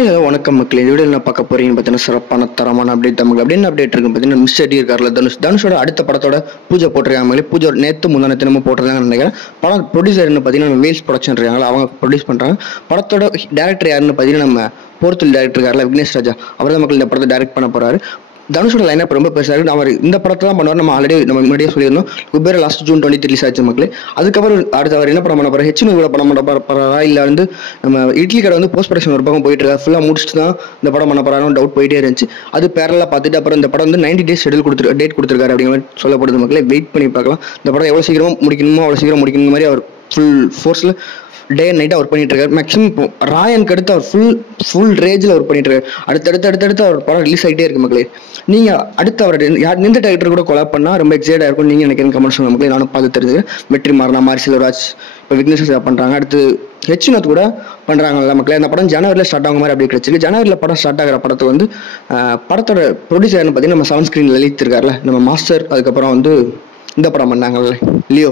Hello வணக்கம் மக்களே. இந்த வீடியோவில் நான் பார்க்க போறீங்கன்னு பார்த்தீங்கன்னா சிறப்பான தரமான அப்டேட் நமக்கு அப்படின்னு அப்டேட் இருக்கு பார்த்தீங்கன்னா மிஸ்டர் டி இருக்கார்ல தனுஷோட அடுத்த படத்தோட பூஜை போட்டிருக்காங்க மக்களே. பூஜை நேற்று முந்தான தினமும் போட்டிருக்காங்கன்னு நினைக்கிறேன். படம் ப்ரொடியூசர்னு பார்த்தீங்கன்னா வேல்ஸ் ப்ரொடக்ஷன் இருக்காங்களா, அவங்க ப்ரொடியூஸ் பண்ணுறாங்க. படத்தோட டேரக்டர் யாருன்னு பார்த்தீங்கன்னா நம்ம போர்த்தல் டேரக்டர் இருக்கார்ல விக்னேஷ் ராஜா, அவர் தான் மக்கள் இந்த படத்தை டைரக்ட் பண்ண போறாரு. தனுஷோட லைனப் ரொம்ப பெருசாக இருக்குது. அவர் இந்த படத்தை தான் பண்ணுவார். நம்ம ஆல்ரெடி நம்ம முன்னாடியே சொல்லியிருந்தோம். குபேர லாஸ்ட் ஜூன் 23 ரிலீஸ் ஆச்சு மக்களே. அதுக்கப்புறம் அடுத்து அவர் என்ன படம் பண்ண போறாரு, ஹெச்னு கூட படம் பண்ண போறாரா இல்லை வந்து நம்ம இட்லி கடை வந்து போஸ்ட் ப்ரொடக்ஷன் ஒரு பக்கம் போயிட்டு இருக்காரு. ஃபுல்லாக முடிச்சுட்டு தான் இந்த படம் பண்ண போறாரு டவுட் போயிட்டே இருந்துச்சு. அது பேரலாக பார்த்துட்டு அப்புறம் இந்த படம் வந்து 90 days ஷெடியூல் டேட் கொடுத்துருக்காரு அப்படிங்கிற மாதிரி சொல்லப்படுது மக்களே. வெயிட் பண்ணி பார்க்கலாம். இந்த படம் எவ்வளோ சீக்கிரமாக முடிக்கணுமோ அவ்வளோ சீக்கிரம் முடிக்கணும் மாதிரி அவர் ஃபுல் ஃபோர்ஸில் டே அண்ட் நைட்டாக ஒர்க் பண்ணிட்டு இருக்காரு. மேக்ஸிமம் இப்போ ராயனுக்கு அடுத்து அவர் ஃபுல் ரேஜில் ஒர்க் பண்ணிட்டு இருக்காரு. அடுத்தடுத்து அவர் படம் ரிலீஸ் ஆகிட்டே இருக்கு மக்களே. நீங்கள் அடுத்து அவர் யார் எந்த டேரக்டர் கூட கொலாப் பண்ணால் ரொம்ப எக்ஸைட்டாக இருக்கும் நீங்கள் நினைக்கிறேன் கமெண்ட் சொல்லுங்க மக்களே. நானும் பார்த்து தெரிஞ்சுக்கிறேன். வெற்றி மாறனா, மாரி செல்வராஜ், இப்போ விக்னேஷ் பண்ணுறாங்க. அடுத்து ஹெச்னத் கூட பண்ணுறாங்கல்ல மக்களே. அந்த படம் ஜனவரியில் ஸ்டார்ட் ஆகும் மாதிரி அப்படி கிடைச்சிருக்கு. ஜனவரியில் படம் ஸ்டார்ட் ஆகிற படத்தை வந்து படத்தோட ப்ரொடியூசர்னு பார்த்தீங்கன்னா நம்ம செவன் ஸ்க்ரீன் லலித் இருக்கார்ல, நம்ம மாஸ்டர், அதுக்கப்புறம் வந்து இந்த படம் பண்ணாங்கல்ல லியோ,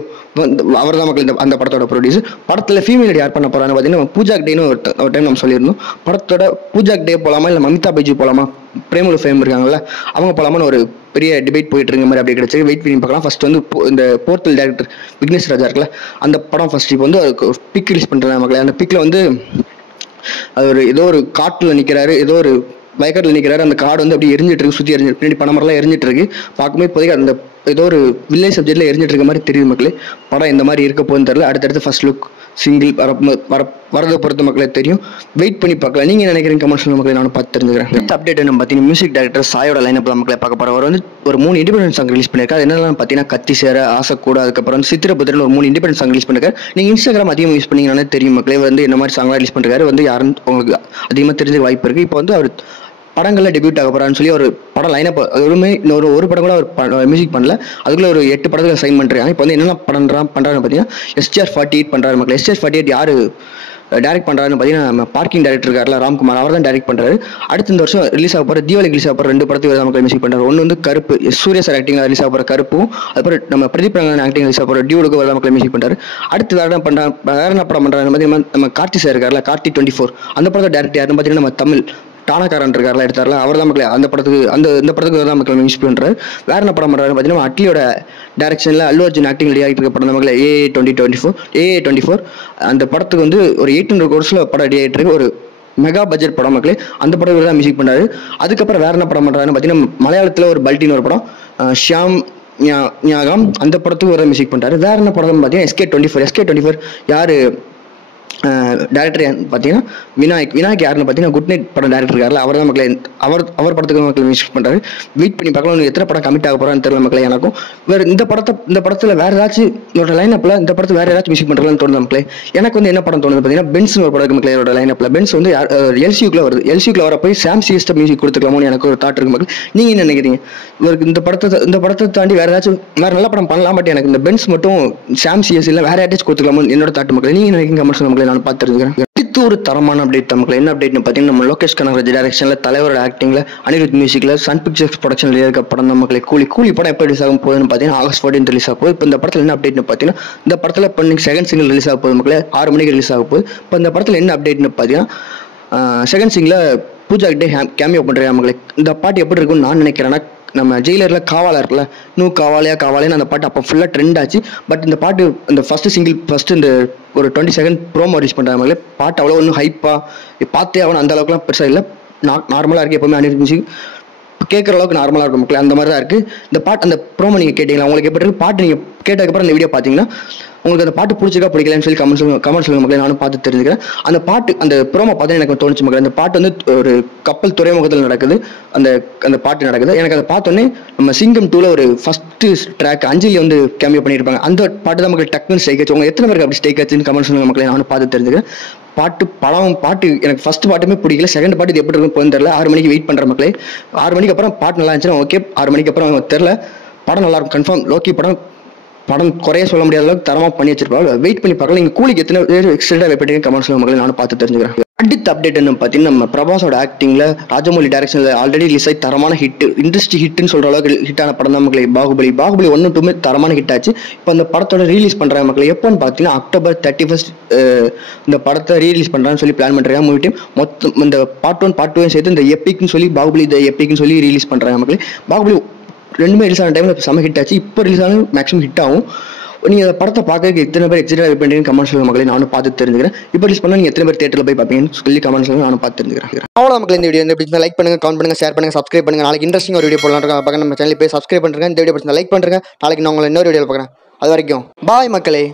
அவர் தான் மக்கள் அந்த படத்தோட ப்ரொடியூசர். படத்தில் ஃபீமேல் யார் பண்ண போறான்னு பார்த்தீங்கன்னா பூஜாக் டேன்னு ஒரு டைம் நம்ம சொல்லியிருந்தோம். படத்தோட பூஜாக் டே போகலாமா இல்லை மமிதா பைஜு போகலாமா, பிரேமுலு ஃபேம் இருக்காங்கல்ல அவங்க போகலாமான்னு ஒரு பெரிய டிபேட் போயிட்டு இருக்க மாதிரி அப்படி கிடைச்சி வெயிட் பண்ணி பார்க்கலாம். ஃபர்ஸ்ட் வந்து இந்த போர்ட்டல் டேரக்டர் விக்னேஷ் ராஜா இருக்குல்ல, அந்த படம் ஃபர்ஸ்ட் இப்போ வந்து அதுக்கு ஒரு பிக் ரிலீஸ் பண்ணுறாங்க மக்களே. அந்த பிக்கில் வந்து அது ஏதோ ஒரு காட்டில் நிற்கிறாரு, ஏதோ ஒரு வயக்காட்டில் நிற்கிறாரு. அந்த காடு வந்து அப்படி எரிஞ்சிட்டு இருக்கு, சுற்றி எரிஞ்சிட்டு பின்னாடி பனமரெல்லாம் எரிஞ்சிட்டு இருக்கு. பார்க்கும்போது இப்போதைக்கு அந்த ஏதோ ஒரு வில்லேஜ் சப்ஜெக்ட்ல எரிஞ்சிட்டு இருக்க மாதிரி தெரியுது மக்களே. படம் எந்த மாதிரி இருக்க போகுதுன்னு தெரியல. அடுத்தடுத்து ஃபர்ஸ்ட் லுக் சிங்கிள் வரதை பொறுத்த மக்களே தெரியும். வெயிட் பண்ணி பார்க்கலாம். நீங்கள் நினைக்கிறீங்க கமெண்ட் சொல்லுங்க மக்களே, நானும் பார்த்து தெரிஞ்சுக்கிறேன். அடுத்த அப்டேட் என்ன பார்த்தீங்கன்னா மியூசிக் டைரக்டர் சாயோட லைனப் மக்களே பார்க்க போகிறோம். அவர் வந்து ஒரு 3 இண்டிபெண்டன்ட் சாங் ரிலீஸ் பண்ணியிருக்காரு. என்னெல்லாம் பார்த்தீங்கன்னா கத்தி சேர, ஆசைக்கூட, அதுக்கப்புறம் வந்து சித்திரபுத்திரன் ஒரு 3 இண்டிபெண்டன்ட் சாங் ரிலீஸ் பண்ணிருக்காரு. நீங்கள் இன்ஸ்டாகிராம் அதிகமாக யூஸ் பண்ணீங்கன்னா தெரியும் மக்களே வந்து என்ன மாதிரி சாங்லாம் ரிலீஸ் பண்ணிருக்காரு வந்து யாருன்னு உங்களுக்கு அதிகமாக தெரிஞ்ச வாய்ப்பு இருக்குது. இப்போ வந்து அவர் படங்களில் டெபியூட் ஆக போறான்னு சொல்லி ஒரு படம் லைனப் ஒரு படம் கூட அவர் மியூசிக் பண்ணல. அதுக்குள்ள ஒரு 8 படத்துக்கு சைன் பண்ணுறாங்க. இப்போ வந்து என்ன பண்றான்னு பார்த்தீங்கன்னா SR 48 பண்ணுறாரு மக்கள். SR 48 யாரு டைரக்ட் பண்ணுறாருன்னு பார்த்தீங்கன்னா நம்ம பார்க்கிங் டைரக்டர் இருக்கார்ல ராம்குமார், அவர் தான் டைரக்ட் பண்ணுறாரு. அடுத்த இந்த வருஷம் ரிலீஸ் ஆக போகிற தீபாவளி ரிலீஸ் ஆக போகிற 2 படத்துக்கு மக்கள் மியூசிக் பண்ணுறாரு. ஒன்று வந்து கருப்பு, சூர்யா சார் ஆக்டிங் ரிலீஸ் ஆக போகிற கருப்பும், அதுக்கப்புறம் நம்ம பிரதீப் ரங்கன் ஆக்டிங் ரிலீஸ் ஆக போகிற டியூடுக்கு வேறு மக்கள் மியூசிக் பண்ணுறாரு. அடுத்து வேறு என்ன படம் பண்ணுறாரு பார்த்தீங்கன்னா நம்ம கார்த்தி சார் இருக்கார்ல, கார்த்தி 24 அந்த படத்தை டேரக்டர் யாருன்னு பார்த்தீங்கன்னா நம்ம தமிழ் டானாக்காரன் இருக்கார்ல எடுத்தார்ல, அவர் தான் மக்களே அந்த படத்துக்கு இந்த படத்துக்கு தான் மக்கள் மியூசிக் பண்ணுறாரு. வேற என்ன படம் பண்ணுறாரு பார்த்தீங்கன்னா அட்லியோட டைரக்ஷனில் அல்லு அர்ஜுன் ஆக்டிங் ரெடி ஆகிட்டு இருக்க படம் மக்களே AA24 அந்த படத்துக்கு வந்து ஒரு 800 crores படம் ரெடி ஆகிட்டு இருக்கு. ஒரு மெகா பட்ஜெட் படம் மக்களே. அந்த படம் தான் மியூசிக் பண்ணுறாரு. அதுக்கப்புறம் வேற என்ன படம் பண்ணுறாருன்னு பார்த்தீங்கன்னா மலையாளத்தில் ஒரு பல்டின் ஒரு படம் ஷியாம் ஞாகம், அந்த படத்துக்கு ஒரு மியூசிக் பண்ணுறாரு. வேற என்ன படம் பார்த்தீங்கன்னா SK24 யாரு டேரக்டர் பார்த்தீங்கன்னா விநாயக் யாருன்னு பார்த்தீங்கன்னா குட் நைட் படம் டேரக்டர் இருக்காரு, அவர் தான் மக்களே அவர் படத்துக்கு மக்கள் மியூசிக் பண்ணுறாரு. வெயிட் பண்ணி பார்க்கலாம் எத்தனை படம் கமிட் ஆக போகிறான்னு தெரியல மக்களே. எனக்கும் வேறு இந்த படத்தில் வேறு ஏதாச்சும் இதோட லைனப்பில் இந்த படத்தில் வேறு ஏதாச்சும் மியூசிக் பண்ணுறாங்கன்னு தோணுது மக்களே. எனக்கு வந்து என்ன படம் தோணுது பார்த்தீங்கன்னா பென்ஸ் ஒரு படம் மக்களே. இதோட லைனப்பில் பென்ஸ் வந்து LCUக்குள்ள வருது. LCUக்குள்ள வர போய் சாம் சிஎஸ்ட மியூசிக் கொடுத்துக்கலாமோன்னு எனக்கு ஒரு தாட் இருக்கு மக்கள். நீங்கள் என்ன நினைக்கிறீங்க? இவருக்கு இந்த படத்தை தாண்டி வேறு ஏதாச்சும் வேறு நல்ல படம் பண்ணலாம். பட் எனக்கு இந்த பென்ஸ் மட்டும் சாம் சிஎஸ் இல்லை வேறு யாராச்சும் கொடுத்துக்கலாமோன்னு என்னோட தாட் மக்களே. நீங்கள் நினைக்கிறீங்க கமெண்ட்ஸ் மக்களே, நான் பார்த்து தெரிஞ்சுக்கிறேன். அடுத்து ஒரு தரமான அப்டேட் மக்களே. என்ன அப்டேட்னு பார்த்தீங்கன்னா நம்ம லோகேஷ் கனகராஜ் டைரக்ஷனில் தலைவரோட ஆக்டிங்கில் அனிருத் மியூசிக்கில் சன் பிக்சர்ஸ் ப்ரொடக்ஷனில் இருக்க படம் தான் மக்களே கூலி படம் எப்போ ரிலீஸ் ஆகும் போகுதுன்னு பார்த்தீங்கன்னா August 14 ரிலீஸ் ஆக போகுது. இப்போ இந்த படத்தில் என்ன அப்டேட்னு பார்த்தீங்கன்னா இந்த படத்தில் இப்போ செகண்ட் சிங்கிள் ரிலீஸ் ஆக போகுது மக்களே. 6 மணிக்கு ரிலீஸ் ஆக போகுது. இப்போ இந்த படத்தில் என்ன அப்டேட்னு பார்த்தீங்கன்னா செகண்ட் சிங்கில் பூஜா கிட்டே கேமியோ பண்ணுறாங்க மக்களே. இந்த பாட்டு எப்படி இருக்குன்னு நான் நினைக்கிறேன்னா நம்ம ஜெயிலரில் காவாலா இருக்குல்ல, காவாலேன்னு அந்த பாட்டு அப்போ ஃபுல்லாக ட்ரெண்ட் ஆச்சு. பட் இந்த பாட்டு இந்த ஃபர்ஸ்ட் இந்த ஒரு 20 செகண்ட் ப்ரோமோ ரிலீஸ் பண்ணுறாங்க. பாட்டு அவ்வளோ ஒன்றும் ஹைப்பாக பார்த்தே ஆகணும் அந்த அளவுக்குலாம் பெருசாக இல்லை, நார்மலாக இருக்குது. எப்போவுமே அனிருத் மியூசிக் கேட்குற அளவுக்கு நார்மலாக இருக்கும் மக்களே, அந்த மாதிரி தான் இருக்குது. இந்த பாட்டு அந்த ப்ரோமோ நீங்கள் கேட்டீங்களா, உங்களுக்கு எப்படி இருக்குது பாட்டு நீங்கள் கேட்டதுக்கப்புறம் இந்த வீடியோ பார்த்தீங்கன்னா உங்களுக்கு அந்த பாட்டு பிடிச்சிருக்கா பிடிக்கலன்னு சொல்லி கமெண்ட் சொல்லுங்க மக்களே, நானும் பார்த்து தெரிஞ்சுக்கிறேன். அந்த பாட்டு அந்த ப்ரோமோ பார்த்தீங்கன்னா எனக்கு தோணுச்சு மக்களே. அந்த பாட்டு வந்து ஒரு கப்பல் துறைமுகத்தில் நடக்குது, அந்த பாட்டு நடக்குது. எனக்கு அதை பார்த்தோன்னே நம்ம சிங்கம் 2ல ஒரு ஃபர்ஸ்ட் ட்ராக் அஞ்சலி வந்து கேமியோ பண்ணியிருப்பாங்க, அந்த பாட்டு தான் மக்கள் டக்குன்னு ஸ்டேக் ஆச்சு. உங்க எத்தனை பேருக்கு அப்படி ஸ்டேக் ஆச்சுன்னு கமெண்ட் சொல்லுங்க மக்களே, நானும் பார்த்து தெரிஞ்சுக்கிறேன். பாட்டு எனக்கு ஃபர்ஸ்ட் பாட்டுமே பிடிக்கல, செகண்ட் பாட்டு இது எப்படி இருக்கும் போகுதுன்னு தெரியல. 6 மணிக்கு வெயிட் பண்ணுற மக்களே. 6 மணிக்கு அப்புறம் பாட்டு நல்லா இருந்துச்சுன்னா ஓகே, 6 மணிக்கு அப்புறம் தெரியல. படம் நல்லா இருக்கும் கன்ஃபார்ம். லோக்கி படம் குறைய சொல்ல முடியாத அளவுக்கு தரமாக பண்ணி வச்சிருப்பாங்க. வெயிட் பண்ணி பார்க்கலாம். நீங்கள் கூலிக்கு எத்தனை பேர் எக்ஸ்டெண்டாக வெயிட் பண்ணுறீங்க கமெண்ட் சொல்லுங்க மக்களே, நானும் பார்த்து தெரிஞ்சுக்கிறேன். அடுத்த அப்டேட் என்ன பார்த்தீங்கன்னா நம்ம பிரபாஸோட ஆக்டிங்கில் ராஜமௌலி டைரக்ஷனில் ஆல்ரெடி ரிலீஸ் ஆகி தரமான ஹிட் இண்டஸ்ட்ரி ஹிட்னு சொல்கிற அளவுக்கு ஹிட்டான படம் தான் மக்களே பாகுபலி 1-2 தரமான ஹிட் ஆச்சு. இப்போ அந்த படத்தோட ரிலீஸ் பண்ணுறாங்க மக்களே. எப்போன்னு பார்த்தீங்கன்னா October 31 இந்த படத்தை ரீலீஸ் பண்ணுறான்னு சொல்லி பிளான் பண்ணுறாங்க மூவி டீம். மொத்தம் இந்த பார்ட் 1 பார்ட் 2 சேர்த்து இந்த எப்பிக்னு சொல்லி பாகுபலி த எப்பிக்னு சொல்லி ரிலீஸ் பண்ணுறாங்க மக்களே. பாகுபலி 2 ரிலீஸ் ஆன டைமில் செம ஹிட் ஆச்சு. இப்போ ரிலீஸ் ஆன மேக்ஸிமம் ஹிட் ஆகும். நீங்கள் அந்த படத்தை பார்க்க எத்தனை பேர் எக்ஸைட்டாக வெயிட் பண்ணுறீங்க கமெண்ட் சொல்லுங்க மக்களே. நானும் பார்த்து தெரிஞ்சுக்கிறேன். இப்போ ரிலீஸ் பண்ணால் நீங்கள் எத்தனை பேர் தேட்டரில் போய் பார்ப்பீங்கன்னு சொல்லி கமெண்ட் சொல்லுங்க. நானும் பார்த்து தெரிஞ்சுக்கிறேன். அவ்வளோ மக்கள் இந்த வீடியோ எப்படி லைக் பண்ணுங்க, கமெண்ட் பண்ணுங்க, ஷேர் பண்ணுங்க, சப்ஸ்கிரைப் பண்ணுங்க. நாளைக்கு இன்ட்ரெஸ்டிங் ஒரு வீடியோ போடலாம் பார்க்க நம்ம சேனல் போய் சப்ஸ்கிரைப் பண்ணுங்க. இந்த வீடியோ பிடிச்சா லைக் பண்ணுங்க. நாளைக்கு நான் உங்களை இன்னொரு வீடியோவில் பார்க்குறேன். அது வரைக்கும் பாய் மக்களே.